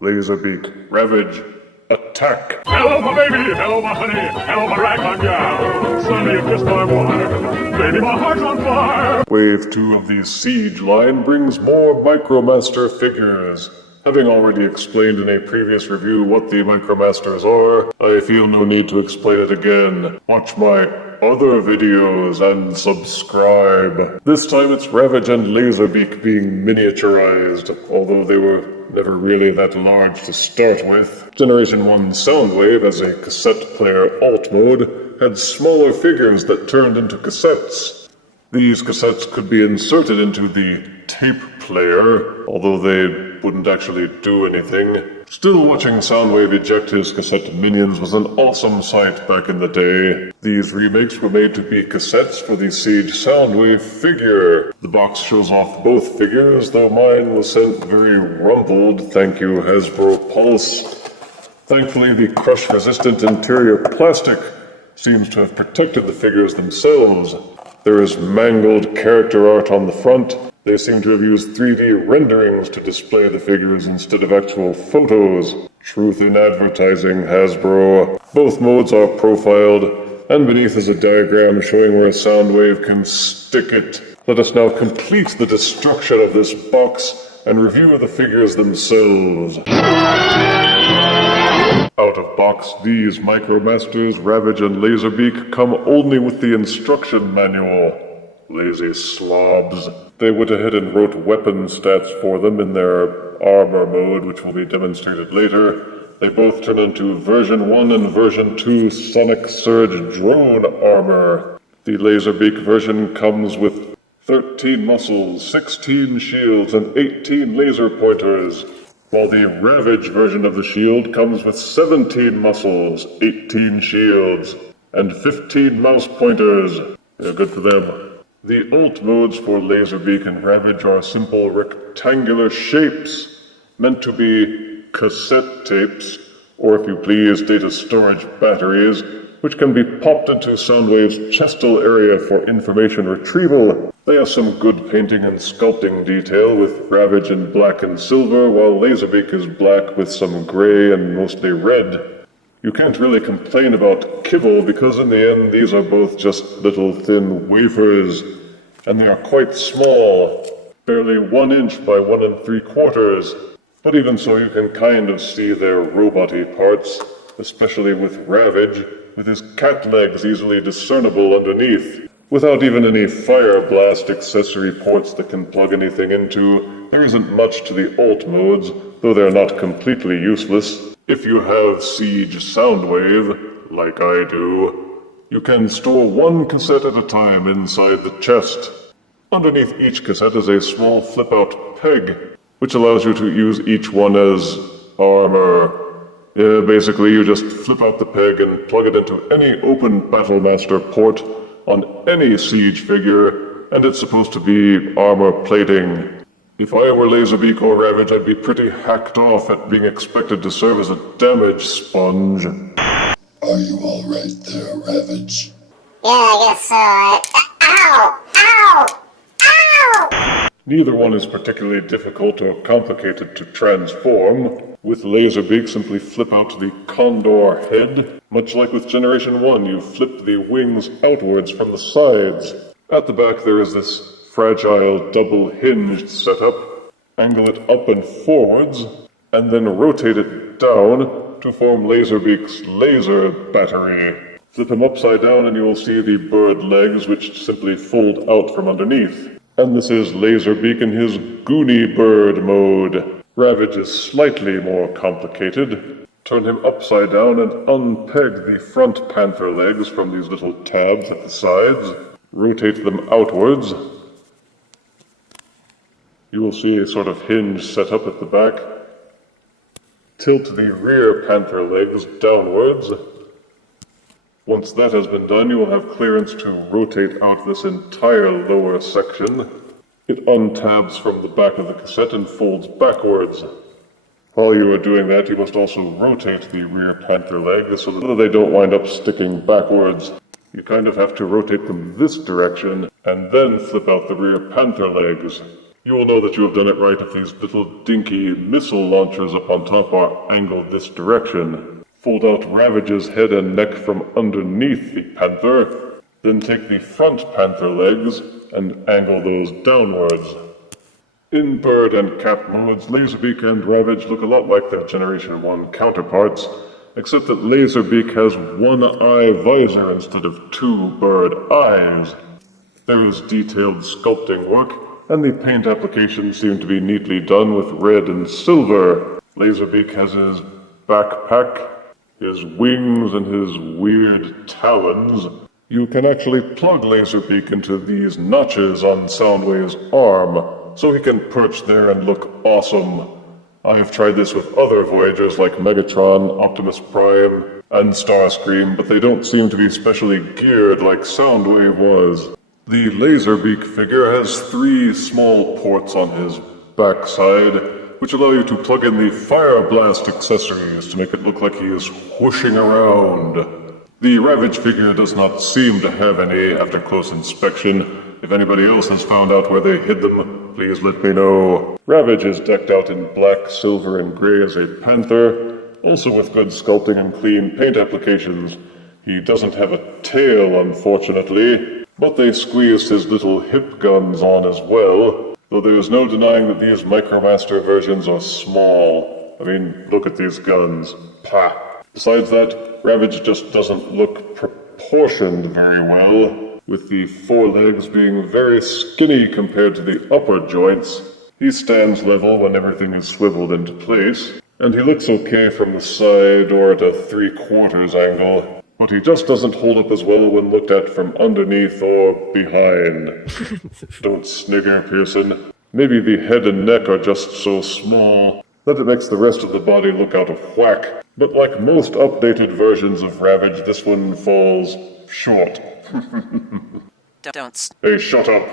Laserbeak, Ravage, attack! Hello, my baby! Hello, my honey! Hello, my ragtime gal! Suddenly you kissed my wife! Baby, my heart's on fire! Wave 2 of the Siege line brings more Micromaster figures. Having already explained in a previous review what the Micromasters are, I feel no need to explain it again. Watch my other videos and subscribe. This time it's Ravage and Laserbeak being miniaturized, although they were never really that large to start with. Generation 1 Soundwave, as a cassette player alt mode, had smaller figures that turned into cassettes. These cassettes could be inserted into the tape player, although they wouldn't actually do anything. Still, watching Soundwave eject his cassette minions was an awesome sight back in the day. These remakes were made to be cassettes for the Siege Soundwave figure. The box shows off both figures, though mine was sent very rumpled, thank you Hasbro Pulse. Thankfully, the crush-resistant interior plastic seems to have protected the figures themselves. There is mangled character art on the front. They seem to have used 3D renderings to display the figures instead of actual photos. Truth in advertising, Hasbro. Both modes are profiled, and beneath is a diagram showing where a Soundwave can stick it. Let us now complete the destruction of this box and review the figures themselves. Out of box, these Micromasters, Ravage and Laserbeak come only with the instruction manual. Lazy slobs. They went ahead and wrote weapon stats for them in their armor mode, which will be demonstrated later. They both turn into version 1 and version 2 Sonic Surge drone armor. The Laserbeak version comes with 13 muscles, 16 shields, and 18 laser pointers, while the Ravage version of the shield comes with 17 muscles, 18 shields, and 15 mouse pointers. Yeah, good for them. The alt modes for Laserbeak and Ravage are simple rectangular shapes, meant to be cassette tapes, or if you please, data storage batteries, which can be popped into Soundwave's chestal area for information retrieval. They have some good painting and sculpting detail, with Ravage in black and silver, while Laserbeak is black with some gray and mostly red. You can't really complain about kibble, because in the end these are both just little thin wafers, and they are quite small, barely 1 inch by 1 3/4. But even so, you can kind of see their robot-y parts, especially with Ravage, with his cat legs easily discernible underneath. Without even any fire blast accessory ports that can plug anything into, there isn't much to the alt modes, though they're not completely useless. If you have Siege Soundwave, like I do, you can store 1 cassette at a time inside the chest. Underneath each cassette is a small flip-out peg, which allows you to use each one as armor. Basically, you just flip out the peg and plug it into any open Battlemaster port on any Siege figure, and it's supposed to be armor plating. If I were Laserbeak or Ravage, I'd be pretty hacked off at being expected to serve as a damage sponge. Are you alright there, Ravage? Yeah, I guess so. Ow! Ow! Ow! Neither one is particularly difficult or complicated to transform. With Laserbeak, simply flip out the condor head. Much like with Generation 1, you flip the wings outwards from the sides. At the back there is this fragile double-hinged setup. Angle it up and forwards, and then rotate it down to form Laserbeak's laser battery. Flip him upside down and you will see the bird legs, which simply fold out from underneath. And this is Laserbeak in his Goonie Bird mode. Ravage is slightly more complicated. Turn him upside down and unpeg the front panther legs from these little tabs at the sides. Rotate them outwards. You will see a sort of hinge set up at the back. Tilt the rear panther legs downwards. Once that has been done, you will have clearance to rotate out this entire lower section. It untabs from the back of the cassette and folds backwards. While you are doing that, you must also rotate the rear panther legs so that they don't wind up sticking backwards. You kind of have to rotate them this direction, and then flip out the rear panther legs. You will know that you have done it right if these little dinky missile launchers up on top are angled this direction. Fold out Ravage's head and neck from underneath the panther, then take the front panther legs and angle those downwards. In bird and cap modes, Laserbeak and Ravage look a lot like their Generation 1 counterparts, except that Laserbeak has one eye visor instead of two bird eyes. There is detailed sculpting work, and the paint applications seem to be neatly done with red and silver. Laserbeak has his backpack, his wings, and his weird talons. You can actually plug Laserbeak into these notches on Soundwave's arm, so he can perch there and look awesome. I have tried this with other Voyagers like Megatron, Optimus Prime, and Starscream, but they don't seem to be specially geared like Soundwave was. The Laserbeak figure has 3 small ports on his backside, which allow you to plug in the Fire Blast accessories to make it look like he is whooshing around. The Ravage figure does not seem to have any after close inspection. If anybody else has found out where they hid them, please let me know. Ravage is decked out in black, silver, and gray as a panther, also with good sculpting and clean paint applications. He doesn't have a tail, unfortunately, but they squeezed his little hip guns on as well, though there is no denying that these Micromaster versions are small. I mean, look at these guns. Pah! Besides that, Ravage just doesn't look proportioned very well, with the forelegs being very skinny compared to the upper joints. He stands level when everything is swiveled into place, and he looks okay from the side or at a 3/4 angle, but he just doesn't hold up as well when looked at from underneath or behind. Don't snigger, Pearson. Maybe the head and neck are just so small that it makes the rest of the body look out of whack. But like most updated versions of Ravage, this one falls short. Hey, shut up.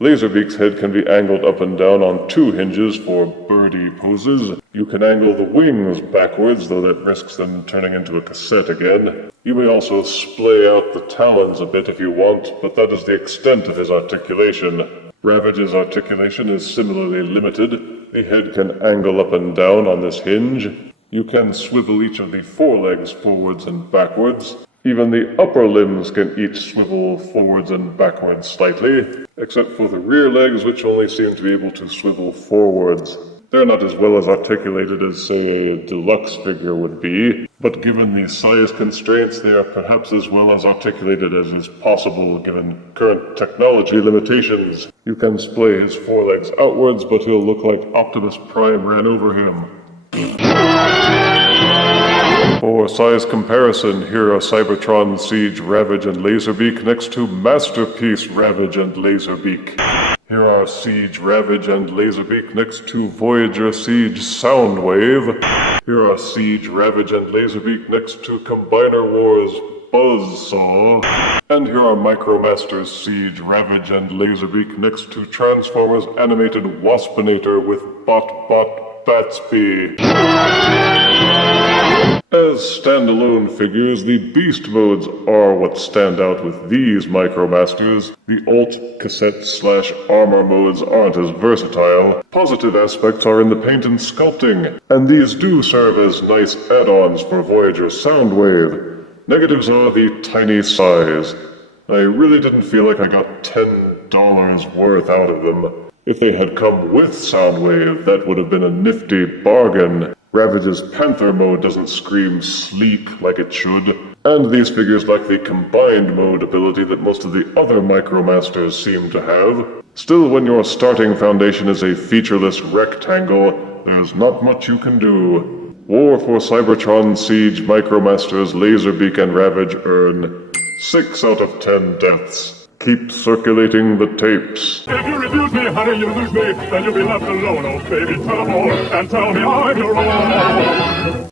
Laserbeak's head can be angled up and down on 2 hinges for birdie poses. You can angle the wings backwards, though that risks them turning into a cassette again. You may also splay out the talons a bit if you want, but that is the extent of his articulation. Ravage's articulation is similarly limited. The head can angle up and down on this hinge. You can swivel each of the forelegs forwards and backwards. Even the upper limbs can each swivel forwards and backwards slightly, except for the rear legs, which only seem to be able to swivel forwards. They're not as well as articulated as, say, a deluxe figure would be, but given the size constraints, they are perhaps as well as articulated as is possible given current technology limitations. You can splay his forelegs outwards, but he'll look like Optimus Prime ran over him. For size comparison, here are Cybertron, Siege, Ravage, and Laserbeak next to Masterpiece, Ravage, and Laserbeak. Here are Siege, Ravage, and Laserbeak next to Voyager, Siege, Soundwave. Here are Siege, Ravage, and Laserbeak next to Combiner Wars, Buzzsaw. And here are Micromasters, Siege, Ravage, and Laserbeak next to Transformers Animated Waspinator with Batsby. As standalone figures, the beast modes are what stand out with these Micromasters. The alt, cassette / armor modes aren't as versatile. Positive aspects are in the paint and sculpting, and these do serve as nice add-ons for Voyager Soundwave. Negatives are the tiny size. I really didn't feel like I got $10 worth out of them. If they had come with Soundwave, that would have been a nifty bargain. Ravage's Panther mode doesn't scream sleek like it should, and these figures lack the combined mode ability that most of the other Micromasters seem to have. Still, when your starting foundation is a featureless rectangle, there's not much you can do. War for Cybertron, Siege, Micromasters, Laserbeak, and Ravage earn 6 out of 10 deaths. Keep circulating the tapes. If you refuse me, honey, you lose me, then you'll be left alone. Oh, baby, tell them all, and tell me I'm your own.